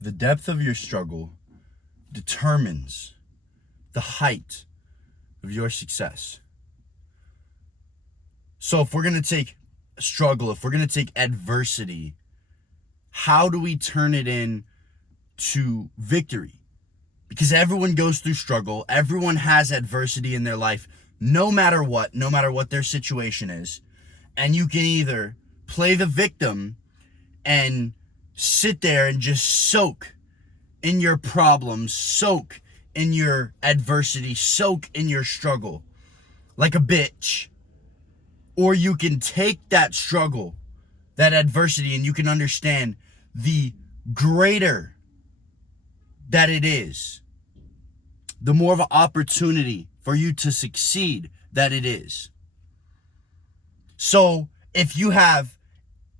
The depth of your struggle determines the height of your success. So if we're going to take struggle, if we're going to take adversity, how do we turn it into victory? Because everyone goes through struggle. Everyone has adversity in their life, no matter what their situation is. And you can either play the victim and sit there and just soak in your problems, soak in your adversity, soak in your struggle like a bitch. Or you can take that struggle, that adversity, and you can understand the greater that it is, the more of an opportunity for you to succeed that it is. So if you have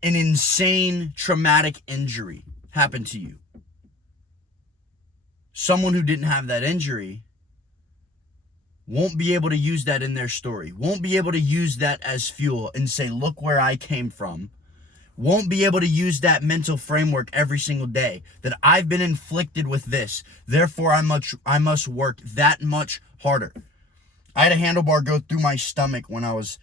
an insane traumatic injury happen to you, someone who didn't have that injury won't be able to use that in their story, won't be able to use that as fuel and say, look where I came from, won't be able to use that mental framework every single day that I've been inflicted with this, therefore I must work that much harder. I had a handlebar go through my stomach when I was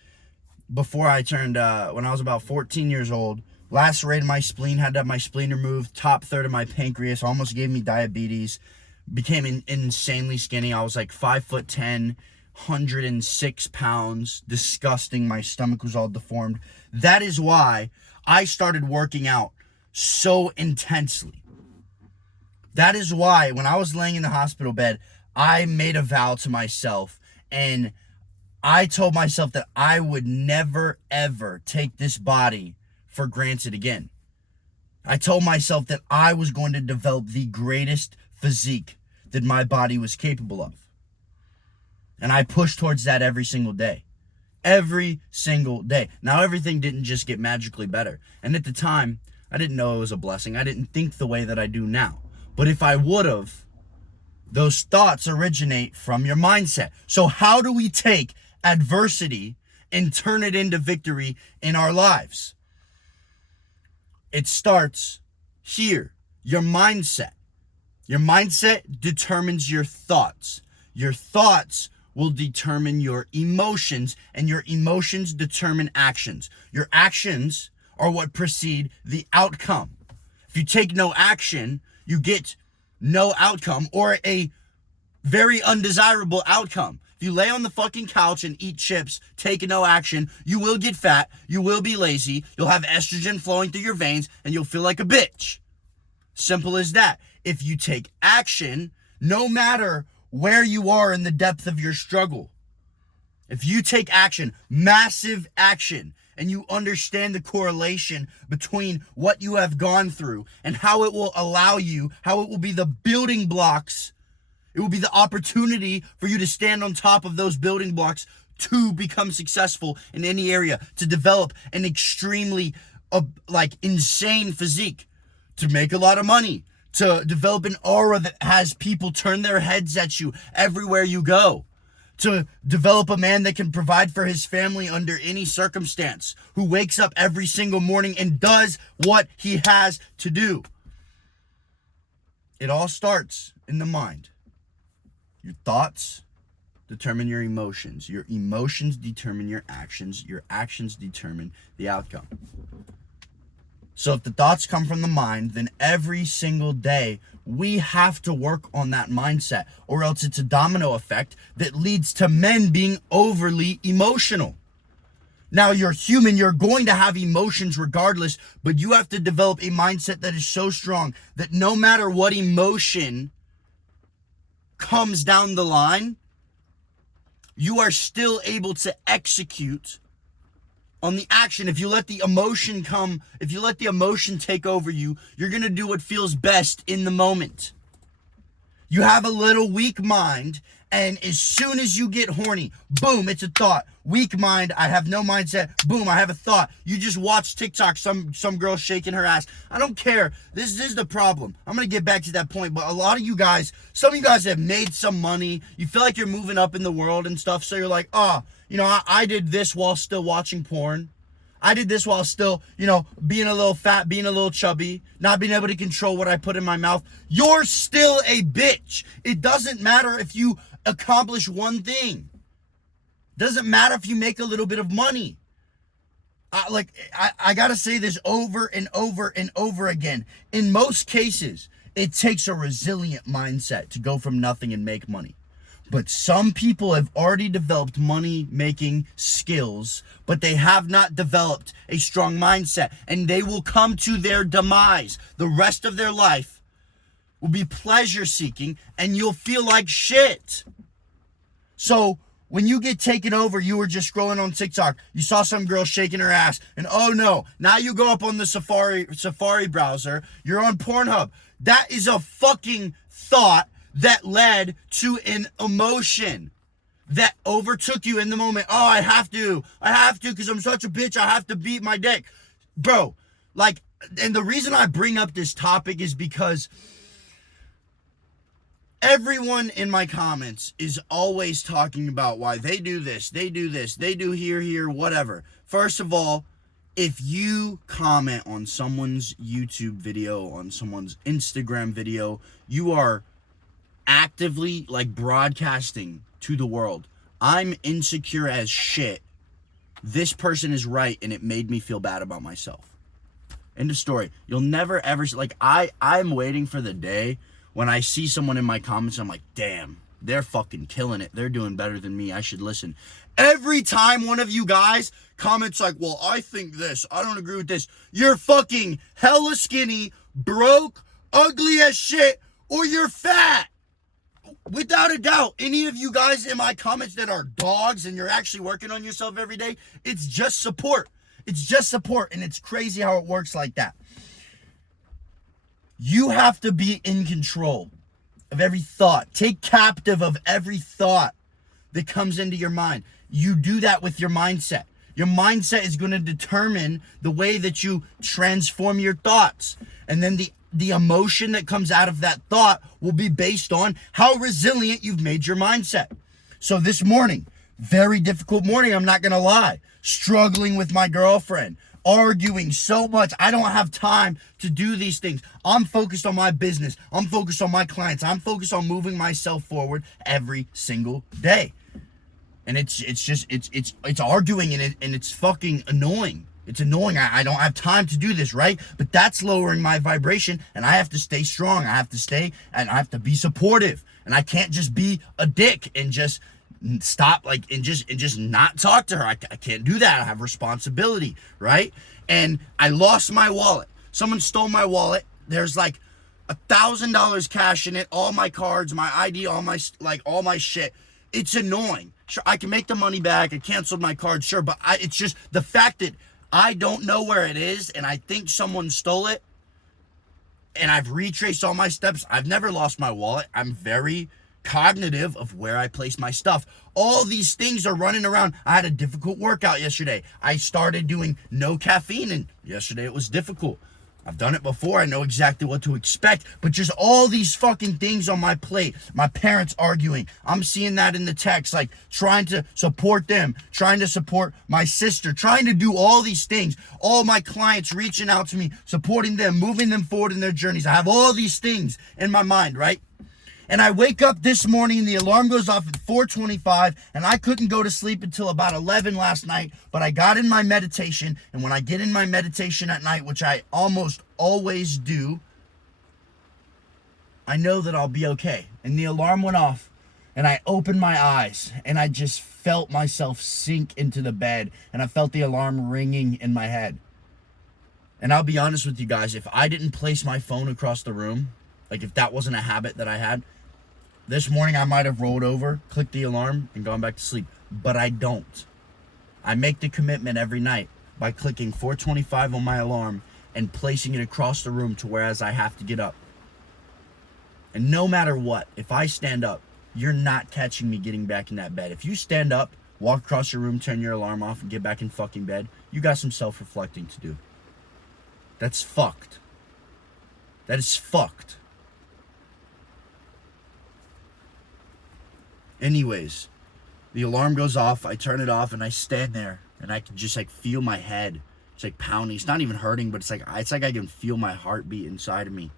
about 14 years old, lacerated my spleen, had to have my spleen removed, top third of my pancreas, almost gave me diabetes, became insanely skinny. I was like 5'10", 106 pounds, disgusting. My stomach was all deformed. That is why I started working out so intensely. That is why when I was laying in the hospital bed, I made a vow to myself, and I told myself that I would never, ever take this body for granted again. I told myself that I was going to develop the greatest physique that my body was capable of. And I pushed towards that every single day. Every single day. Now, everything didn't just get magically better. And at the time, I didn't know it was a blessing. I didn't think the way that I do now. But if I would have, those thoughts originate from your mindset. So how do we take adversity and turn it into victory in our lives? It starts here, your mindset. Your mindset determines your thoughts. Your thoughts will determine your emotions, and your emotions determine actions. Your actions are what precede the outcome. If you take no action, you get no outcome, or a very undesirable outcome. If you lay on the fucking couch and eat chips, take no action, you will get fat, you will be lazy, you'll have estrogen flowing through your veins, and you'll feel like a bitch. Simple as that. If you take action, no matter where you are in the depth of your struggle, if you take action, massive action, and you understand the correlation between what you have gone through and how it will allow you, how it will be the building blocks, it will be the opportunity for you to stand on top of those building blocks to become successful in any area, to develop an extremely insane physique, to make a lot of money, to develop an aura that has people turn their heads at you everywhere you go, to develop a man that can provide for his family under any circumstance, who wakes up every single morning and does what he has to do. It all starts in the mind. Your thoughts determine your emotions. Your emotions determine your actions. Your actions determine the outcome. So if the thoughts come from the mind, then every single day we have to work on that mindset, or else it's a domino effect that leads to men being overly emotional. Now, you're human, you're going to have emotions regardless, but you have to develop a mindset that is so strong that no matter what emotion comes down the line, you are still able to execute on the action. If you let the emotion take over you, you're going to do what feels best in the moment. You have a little weak mind, and as soon as you get horny, boom, it's a thought. Weak mind, I have no mindset, boom, I have a thought. You just watch TikTok, some girl shaking her ass. I don't care. This is the problem. I'm going to get back to that point, but a lot of you guys, some of you guys have made some money. You feel like you're moving up in the world and stuff, so you're like, I did this while still watching porn. I did this while still, being a little fat, being a little chubby, not being able to control what I put in my mouth. You're still a bitch. It doesn't matter if you accomplish one thing. Doesn't matter if you make a little bit of money. I gotta say this over and over and over again. In most cases, it takes a resilient mindset to go from nothing and make money. But some people have already developed money-making skills, but they have not developed a strong mindset, and they will come to their demise. The rest of their life will be pleasure-seeking, and you'll feel like shit. So when you get taken over, you were just scrolling on TikTok, you saw some girl shaking her ass, and oh no, now you go up on the Safari browser, you're on Pornhub. That is a fucking thought that led to an emotion that overtook you in the moment. Oh, I have to because I'm such a bitch. I have to beat my dick. Bro, and the reason I bring up this topic is because everyone in my comments is always talking about why they do this, they do here, whatever. First of all, if you comment on someone's YouTube video, on someone's Instagram video, you are actively broadcasting to the world, I'm insecure as shit. This person is right, and it made me feel bad about myself. End of story. You'll never ever I'm waiting for the day when I see someone in my comments, I'm like, damn, they're fucking killing it. They're doing better than me. I should listen. Every time one of you guys comments well, I think this, I don't agree with this, you're fucking hella skinny, broke, ugly as shit, or you're fat. Without a doubt, any of you guys in my comments that are dogs and you're actually working on yourself every day, it's just support. It's just support, and it's crazy how it works like that. You have to be in control of every thought. Take captive of every thought that comes into your mind. You do that with your mindset. Your mindset is going to determine the way that you transform your thoughts. And then the emotion that comes out of that thought will be based on how resilient you've made your mindset. So this morning, very difficult morning, I'm not going to lie. Struggling with my girlfriend, arguing so much. I don't have time to do these things. I'm focused on my business. I'm focused on my clients. I'm focused on moving myself forward every single day. And it's arguing, and it's fucking annoying. It's annoying. I don't have time to do this, right? But that's lowering my vibration, and I have to stay strong. I have to be supportive. And I can't just be a dick and just stop and just not talk to her. I can't do that. I have responsibility, right? And I lost my wallet. Someone stole my wallet. There's $1,000 cash in it, all my cards, my ID, all my shit. It's annoying. Sure, I can make the money back. I canceled my card, sure, but it's just the fact that I don't know where it is, and I think someone stole it, and I've retraced all my steps. I've never lost my wallet. I'm very cognitive of where I place my stuff. All these things are running around. I had a difficult workout yesterday. I started doing no caffeine, and yesterday it was difficult. I've done it before. I know exactly what to expect, but just all these fucking things on my plate. My parents arguing. I'm seeing that in the text, trying to support them, trying to support my sister, trying to do all these things. All my clients reaching out to me, supporting them, moving them forward in their journeys. I have all these things in my mind, right? And I wake up this morning, the alarm goes off at 4:25, and I couldn't go to sleep until about 11 last night, but I got in my meditation, and when I get in my meditation at night, which I almost always do, I know that I'll be okay. And the alarm went off, and I opened my eyes, and I just felt myself sink into the bed, and I felt the alarm ringing in my head. And I'll be honest with you guys, if I didn't place my phone across the room, if that wasn't a habit that I had, this morning I might have rolled over, clicked the alarm, and gone back to sleep. But I don't. I make the commitment every night by clicking 4:25 on my alarm and placing it across the room to whereas I have to get up. And no matter what, if I stand up, you're not catching me getting back in that bed. If you stand up, walk across your room, turn your alarm off, and get back in fucking bed, you got some self-reflecting to do. That's fucked. That is fucked. Anyways, the alarm goes off, I turn it off, and I stand there and I can just like feel my head. It's like pounding. It's not even hurting, but it's like I can feel my heartbeat inside of me.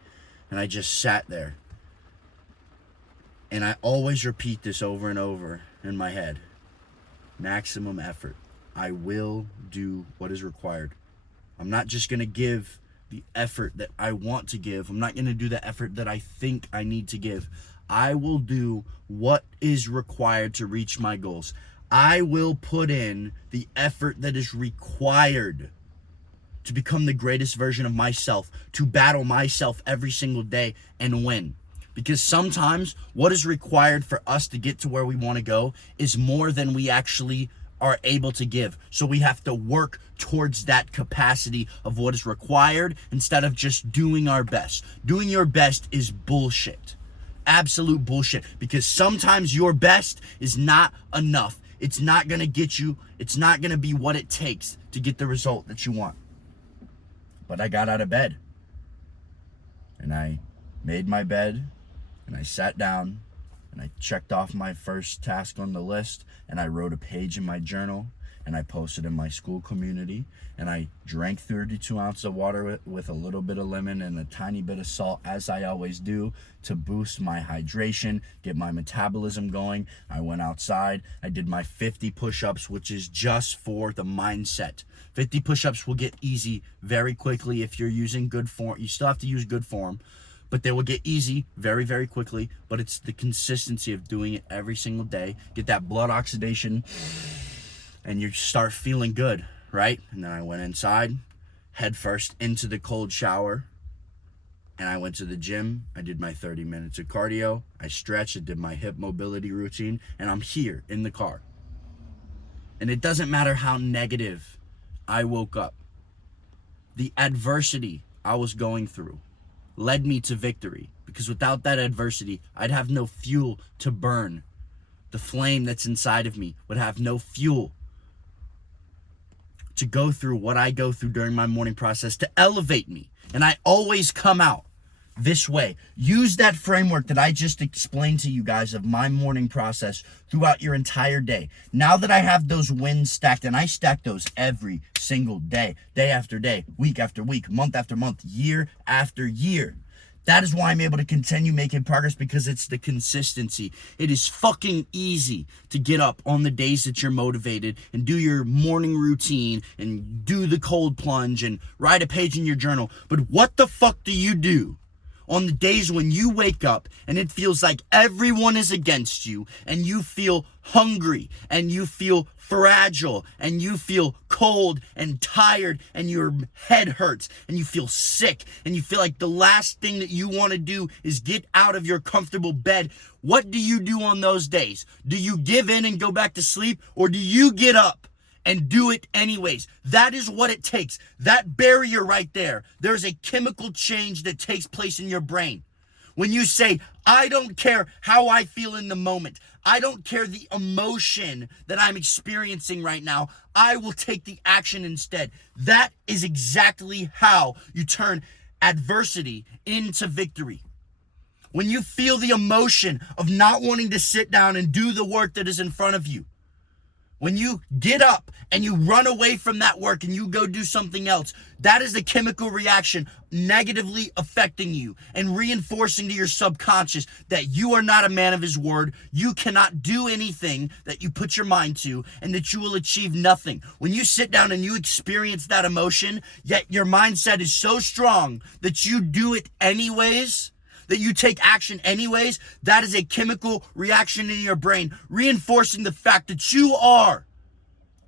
And I just sat there. And I always repeat this over and over in my head. Maximum effort. I will do what is required. I'm not just going to give the effort that I want to give. I'm not going to do the effort that I think I need to give. I will do what is required to reach my goals. I will put in the effort that is required to become the greatest version of myself, to battle myself every single day and win. Because sometimes what is required for us to get to where we want to go is more than we actually are able to give. So we have to work towards that capacity of what is required instead of just doing our best. Doing your best is bullshit. Absolute bullshit. Because sometimes your best is not enough. It's not going to get you, it's not going to be what it takes to get the result that you want. But I got out of bed. And I made my bed. And I sat down. And I checked off my first task on the list. And I wrote a page in my journal. And I posted in my school community. And I drank 32 ounces of water with a little bit of lemon and a tiny bit of salt, as I always do, to boost my hydration, get my metabolism going. I went outside. I did my 50 push-ups, which is just for the mindset. 50 push-ups will get easy very quickly if you're using good form. You still have to use good form, but they will get easy very, very quickly. But it's the consistency of doing it every single day. Get that blood oxidation, and you start feeling good, right? And then I went inside, head first into the cold shower, and I went to the gym. I did my 30 minutes of cardio. I stretched. I did my hip mobility routine, and I'm here in the car. And it doesn't matter how negative I woke up. The adversity I was going through led me to victory, because without that adversity, I'd have no fuel to burn. The flame that's inside of me would have no fuel to go through what I go through during my morning process to elevate me. And I always come out this way. Use that framework that I just explained to you guys of my morning process throughout your entire day. Now that I have those wins stacked, and I stack those every single day, day after day, week after week, month after month, year after year. That is why I'm able to continue making progress, because it's the consistency. It is fucking easy to get up on the days that you're motivated and do your morning routine and do the cold plunge and write a page in your journal. But what the fuck do you do on the days when you wake up and it feels like everyone is against you, and you feel hungry and you feel fragile and you feel cold and tired and your head hurts and you feel sick and you feel like the last thing that you want to do is get out of your comfortable bed? What do you do on those days? Do you give in and go back to sleep, or do you get up and do it anyways? That is what it takes. That barrier right there. There's a chemical change that takes place in your brain. When you say, I don't care how I feel in the moment. I don't care the emotion that I'm experiencing right now. I will take the action instead. That is exactly how you turn adversity into victory. When you feel the emotion of not wanting to sit down and do the work that is in front of you, when you get up and you run away from that work and you go do something else, that is a chemical reaction negatively affecting you and reinforcing to your subconscious that you are not a man of his word. You cannot do anything that you put your mind to, and that you will achieve nothing. When you sit down and you experience that emotion, yet your mindset is so strong that you do it anyways, that you take action anyways, that is a chemical reaction in your brain, reinforcing the fact that you are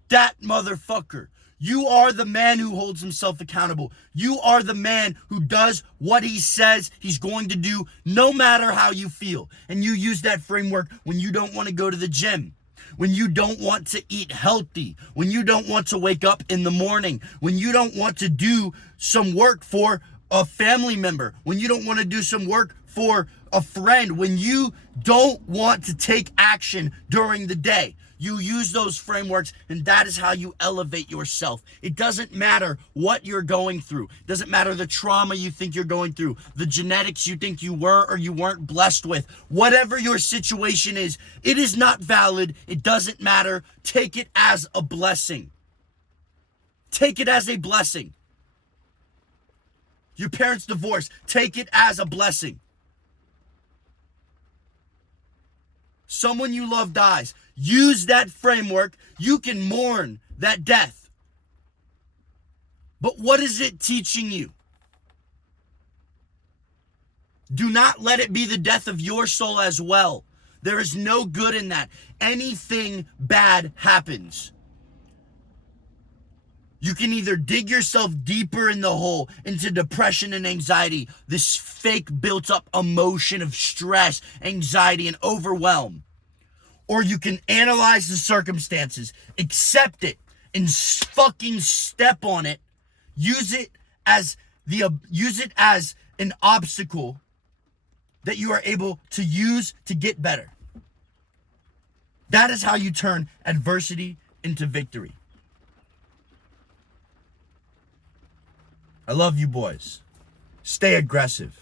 that motherfucker. You are the man who holds himself accountable. You are the man who does what he says he's going to do, no matter how you feel. And you use that framework when you don't want to go to the gym, when you don't want to eat healthy, when you don't want to wake up in the morning, when you don't want to do some work for a family member, when you don't want to do some work for a friend, when you don't want to take action during the day. You use those frameworks, and that is how you elevate yourself. It doesn't matter what you're going through. It doesn't matter the trauma you think you're going through, the genetics you think you were or you weren't blessed with. Whatever your situation is, it is not valid. It doesn't matter. Take it as a blessing. Take it as a blessing. Your parents divorce, take it as a blessing. Someone you love dies. Use that framework. You can mourn that death. But what is it teaching you? Do not let it be the death of your soul as well. There is no good in that. Anything bad happens. You can either dig yourself deeper in the hole, into depression and anxiety, this fake built up emotion of stress, anxiety, and overwhelm. Or you can analyze the circumstances, accept it, and fucking step on it. Use it as an obstacle that you are able to use to get better. That is how you turn adversity into victory. I love you boys. Stay aggressive.